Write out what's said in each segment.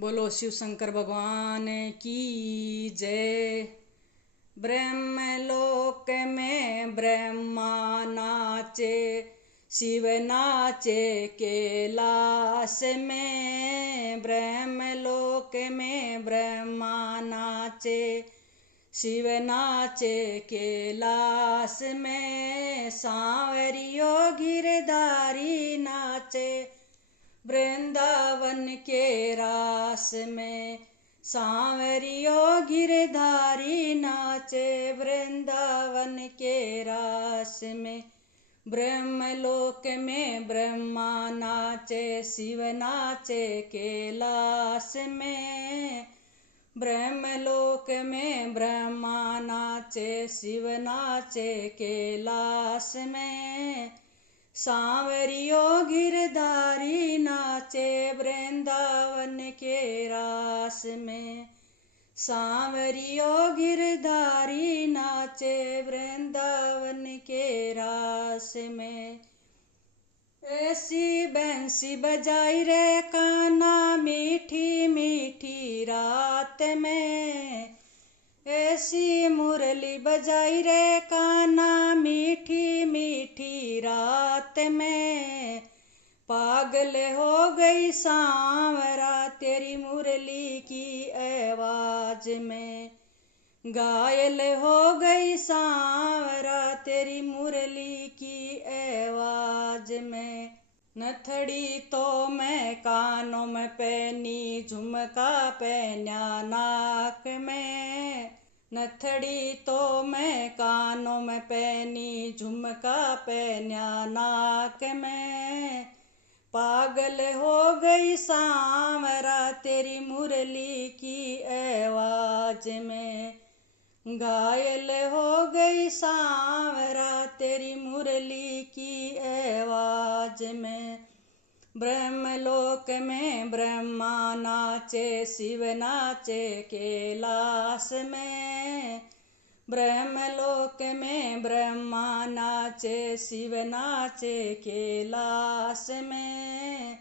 बोलो शिव शंकर भगवान की जय। ब्रह्मलोक में ब्रह्मा नाचे, शिव नाचे कैलाश में। ब्रह्मलोक में ब्रह्मा नाचे, शिव नाचे कैलाश में। सांवरियो गिरधारी नाचे वृंदावन के रास में। सांवरियो गिरधारी नाचे वृंदावन के रास में। ब्रह्मलोक में ब्रह्मा नाचे, शिव नाचे कैलाश में। ब्रह्मलोक में ब्रह्मा नाचे, शिव नाचे कैलाश में। सांवरियो गिरधारी नाचे वृंदावन के रास में। सांवरियो गिरधारी नाचे वृंदावन के रास में। ऐसी बंसी बजाई रे कान्हा मीठी मीठी रात में। ऐसी मुरली बजाई रे कान्हा मीठी मीठी रात में। पागल हो गई सांवरा तेरी मुरली की आवाज में। घायल हो गई सांवरा तेरी मुरली की आवाज में। नथड़ी तो मैं कानों में पहनी, झुमका पहना नाक में। नथड़ी तो मैं कानों में पहनी, झुमका पहना नाक में। पागल हो गई सांवरा तेरी मुरली की आवाज में। घायल हो गई सांवरा तेरी मुरली की आवाज में। ब्रह्मलोक में ब्रह्मा नाचे, शिव नाचे कैलाश में। ब्रह्मलोक में ब्रह्मा नाचे, शिव नाचे कैलाश में।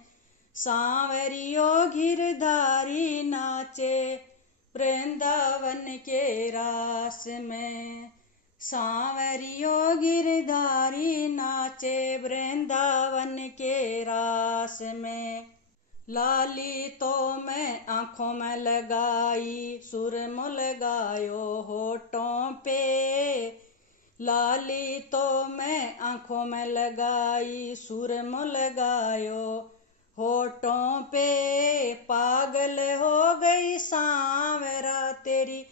सांवरियो गिरधारी नाचे वृंदावन के रास में। सांवरियो गिरधारी नाचे वृंदावन के रास में। लाली तो मैं आँखों में लगाई, सुरम लगायो होठों पे। लाली तो मैं आँखों में लगाई, सुरम लगायो होठों पे। पागल हो गई सांवरा तेरी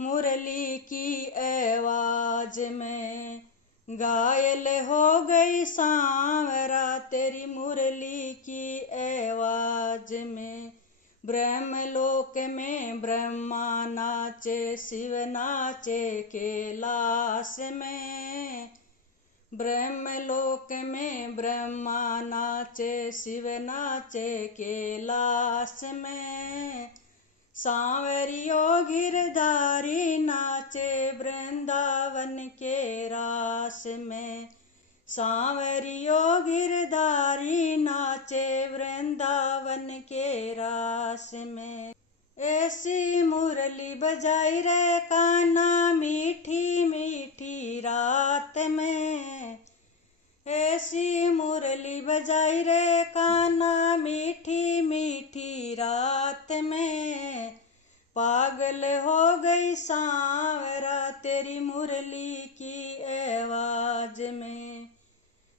मुरली की आवाज में। घायल हो गई सांवरा तेरी मुरली की आवाज में। ब्रह्मलोक में ब्रह्मा नाचे, शिव नाचे कैलाश में। ब्रह्मलोक में ब्रह्मा नाचे, शिव नाचे कैलाश में। सांवरियो गिरधारी नाचे वृंदावन के रास में। सांवरियो गिरधारी नाचे वृंदावन के रास में। ऐसी मुरली बजाई रे कान्हा मीठी मीठी रात में। ऐसी मुरली बजाई रे कान्हा मीठी मीठी रात में। पागल हो गई सांवरा तेरी मुरली की आवाज में।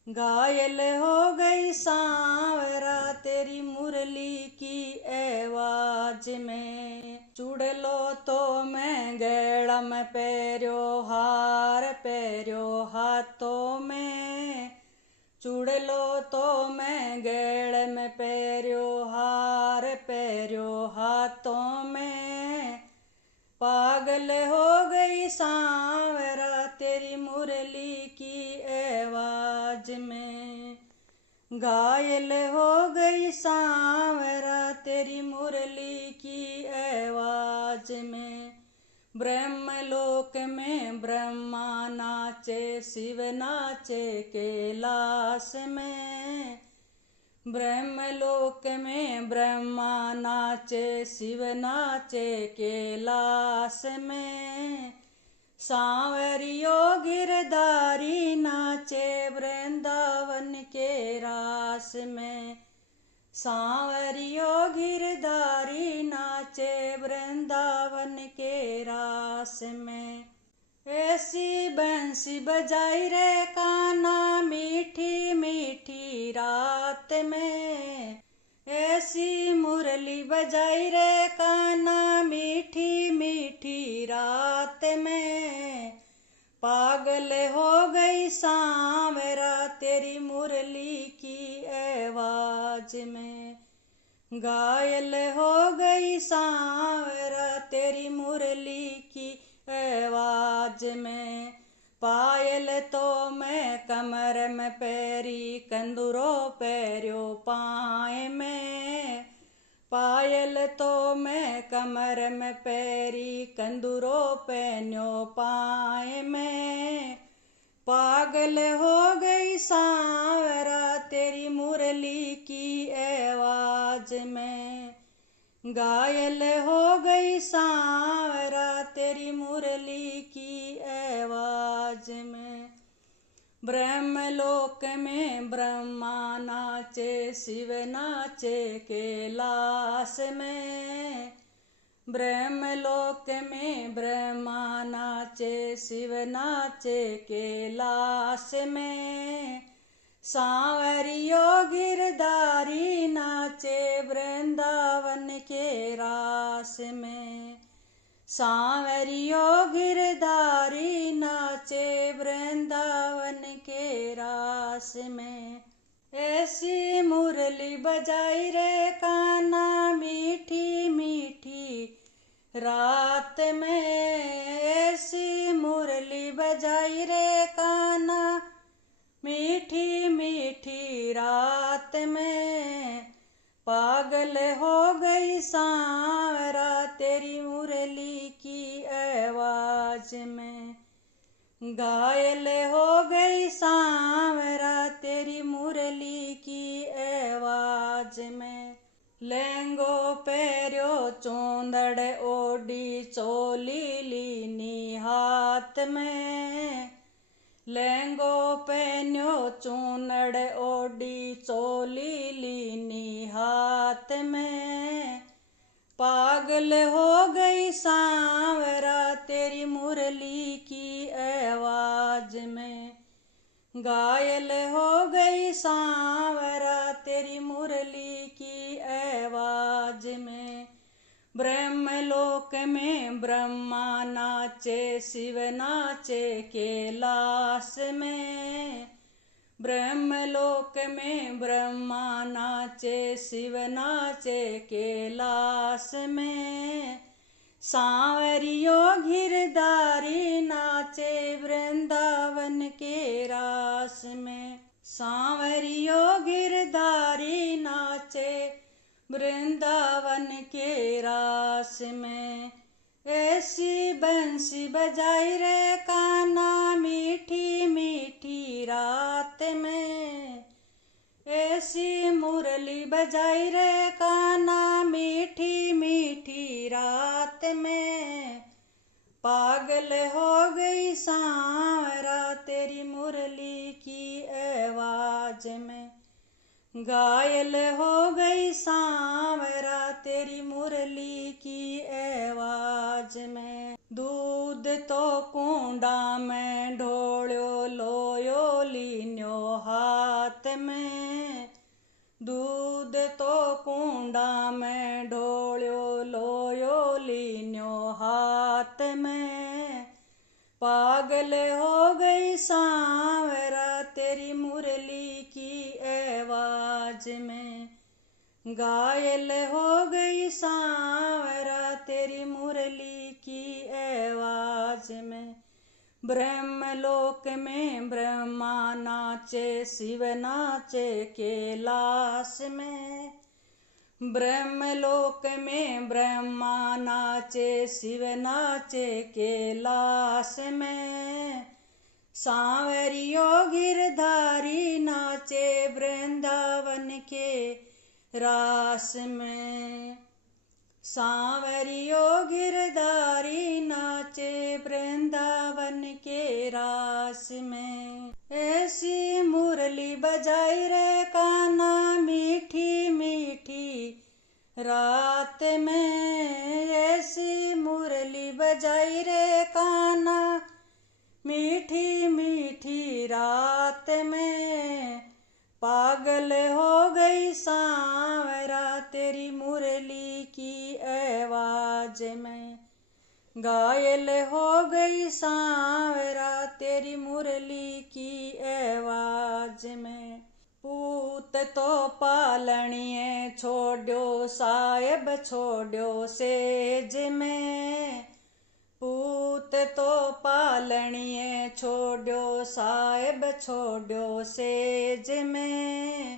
घायल हो गई सांवरा तेरी मुरली की आवाज में। चुड़लो तो मैं गैड़ा में पैरो, हार पैरो हाथों में। चुड़लो तो मैं गैड़ में पैरो, हार पैरो हाथों में। पागल हो गई सांवरा तेरी मुरली की आवाज में। घायल हो गई सांवरा तेरी मुरली की आवाज में। ब्रह्मलोक में ब्रह्मा नाचे, शिव नाचे कैलाश में। ब्रह्मलोक में ब्रह्मा नाचे, शिव नाचे कैलाश में। सांवरियो गिरधारी नाचे वृंदावन के रास में। सांवरियो गिरधारी नाचे वृंदावन के रास में। ऐसी बंसी बजाई रे कान्हा मीठी मीठी रात में। ऐसी मुरली बजाई रे कान्हा मीठी मीठी रात में। पागल हो गई सांवरा तेरी मुरली की आवाज में। घायल हो गई सांवरा तेरी मुरली की आवाज में। पायल तो मैं कमर में पैरी, कंदूरो पैरियो पाए में। पायल तो मैं कमर में पैरी, कंदूरो पहनो पाए में। पागल हो गई सांवरा तेरी मुरली की आवाज में। घायल हो गई सांवरा तेरी मुरली की आवाज में। ब्रह्मलोक में ब्रह्मा नाचे, शिव नाचे कैलाश में। ब्रह्मलोक में ब्रह्मा नाचे, शिव नाचे कैलाश में। सांवरियो गिरधारी नाचे वृंदावन के रास में। सांवरियो गिरधारी नाचे वृंदावन के रास में। ऐसी मुरली बजाई रे कान्हा मीठी मीठी रात में। ऐसी मुरली बजाई रे कान्हा मीठी मीठी रात में। पागल हो गई सांवरा तेरी मुरली की आवाज में। घायल हो गई सांवरा तेरी मुरली की आवाज में। लहंगो पैरियो चूंदड़ ओढ़ी, चोली लीनी हाथ में। लहंगो पहन्यो चूनड़ ओढ़ी, चोली लीनी हाथ में। पागल हो गई सांवरा तेरी मुरली की आवाज में। घायल हो गई सांवरा तेरी मुरली की आवाज में। ब्रह्मलोक में ब्रह्मा नाचे, शिव नाचे कैलाश में। ब्रह्मलोक में ब्रह्मा नाचे, शिव नाचे कैलाश में। सांवरियो गिरधारी नाचे वृंदावन के रास में। सांवरियो गिरधारी नाचे वृंदावन के रास में। ऐसी बंसी बजाई रे कान्हा मीठी मीठी रात में। ऐसी मुरली बजाई रे कान्हा मीठी मीठी रात में। पागल हो गई सांवरा तेरी मुरली की आवाज में। घायल हो गई सांवरा तेरी मुरली की आवाज में। दूध तो कुंडा में ढोलियो, लोयो लीन्यो हाथ में। दूध तो कुंडा में ढोलियो, लोयो लीन्यो हाथ में। पागल हो गई सांवरा तेरी मुरली की आवाज में। घायल हो गई सांवरा तेरी मुरली की आवाज में। ब्रह्मलोक में ब्रह्मा नाचे, शिव नाचे कैलाश में। ब्रह्मलोक में ब्रह्मा नाचे, शिव नाचे कैलाश में। सांवरियो गिरधारी नाचे वृंदावन के रास में। सांवरियो गिरधारी नाचे वृंदावन के रास में। ऐसी मुरली बजाई रे कान्हा मीठी मीठी रात में। ऐसी मुरली बजाई रे कान्हा मीठी मीठी रात में। पागल हो गई सांवरा तेरी मुरली की आवाज में। घायल हो गई सांवरा तेरी मुरली की आवाज में। पूत तो पालणिए छोड़ो साहिब छोड़ो सेज में। पूत तो पालणिए छोड़ो साहिब छोड़ो सेज में।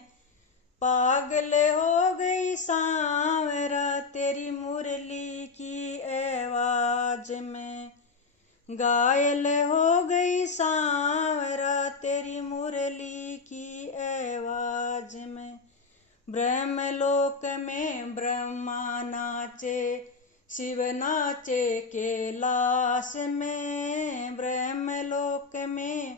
पागल हो गई सांवरा तेरी मुरली की आवाज में। घायल हो गई सांवरा तेरी मुरली की आवाज में। ब्रह्मलोक में ब्रह्मा नाचे शिव नाचे कैलाश में। ब्रह्मलोक में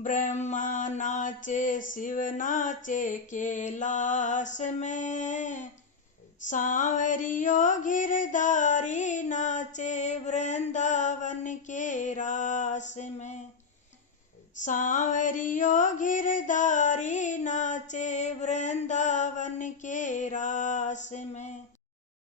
ब्रह्मा नाचे शिव नाचे कैलाश में। सांवरियो गिरधारी नाचे वृंदावन के रास में। सांवरियो गिरधारी